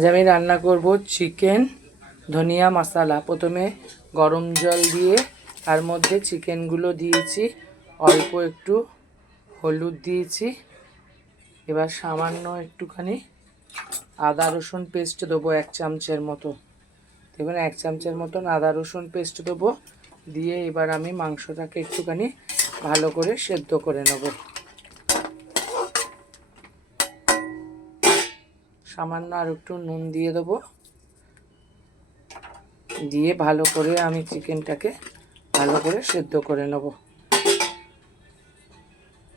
আজ আমি রান্না করব চিকেন ধনিয়া মশলা। প্রথমে গরম জল দিয়ে তার মধ্যে চিকেনগুলো দিয়েছি, অল্প একটু হলুদ দিয়েছি। এবার সামান্য একটুখানি আদা রসুন পেস্ট দেবো, 1 চামচের মতো। দেখুন 1 চামচের মতন আদা রসুন পেস্ট দেবো। দিয়ে এবার আমি মাংসটাকে একটুখানি ভালো করে সেদ্ধ করে নেব। সামান্য আর একটু নুন দিয়ে দেবো। দিয়ে ভালো করে আমি চিকেনটাকে ভালো করে সেদ্ধ করে নেব।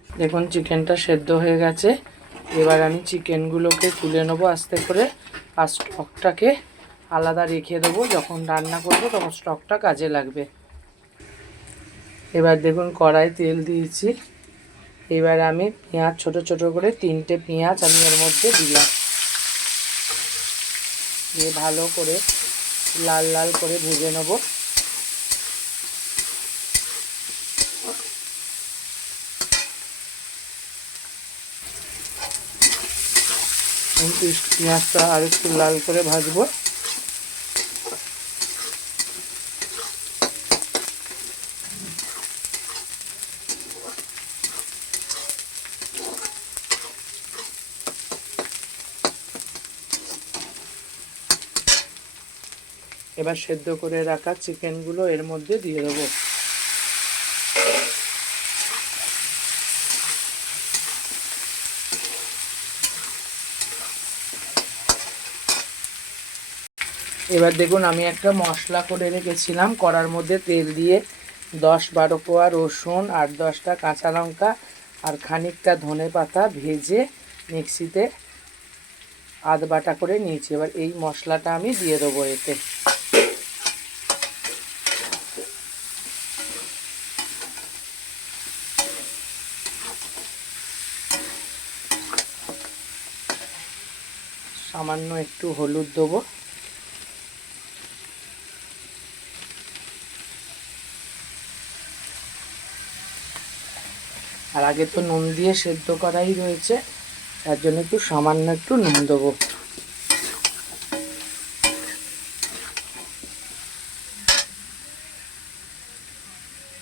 দেখুন চিকেনটা সেদ্ধ হয়ে গেছে। এবার আমি চিকেনগুলোকে তুলে নেব আস্তে করে, আর স্টকটাকে আলাদা রেখে দেবো। যখন রান্না করব তখন স্টকটা কাজে লাগবে। এবার দেখুন কড়াই তেল দিয়েছি। এবার আমি পেঁয়াজ ছোট ছোট করে 3টে পেঁয়াজ আমি এর মধ্যে দিলাম। দিয়ে ভালো করে লাল লাল করে ভেজে নেব। পেঁয়াজটা আর একটু লাল করে ভাজবো। এবার সেদ্ধ করে রাখা চিকেনগুলো এর মধ্যে দিয়ে দেবো। এবার দেখুন আমি একটা মশলা করে রেখেছিলাম কড়ার মধ্যে তেল দিয়ে। 10-12 কোয়া রসুন, 8-10টা কাঁচা লঙ্কা আর খানিকটা ধনেপাতা ভেজে মিক্সিতে আধ বাটা করে নিয়েছি। এবার এই মশলাটা আমি দিয়ে দেবো এতে। সামান্য একটু হলুদ দেবো। আর আগে তো নুন দিয়ে সেদ্ধ করাই রয়েছে, তার জন্য একটু সামান্য একটু নুন দেবো।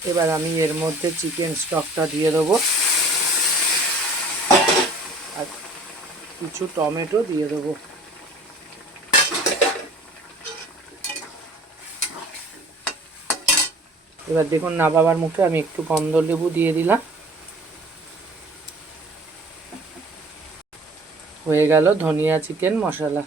এবার আমি এর মধ্যে চিকেন স্টকটা দিয়ে দেবো আর কিছু টমেটো দিয়ে দেবো। এবার দেখুন নামাবার মুখে আমি একটু গন্ধ লেবু দিয়ে দিলাম। হয়ে গেল ধনিয়া চিকেন মশলা।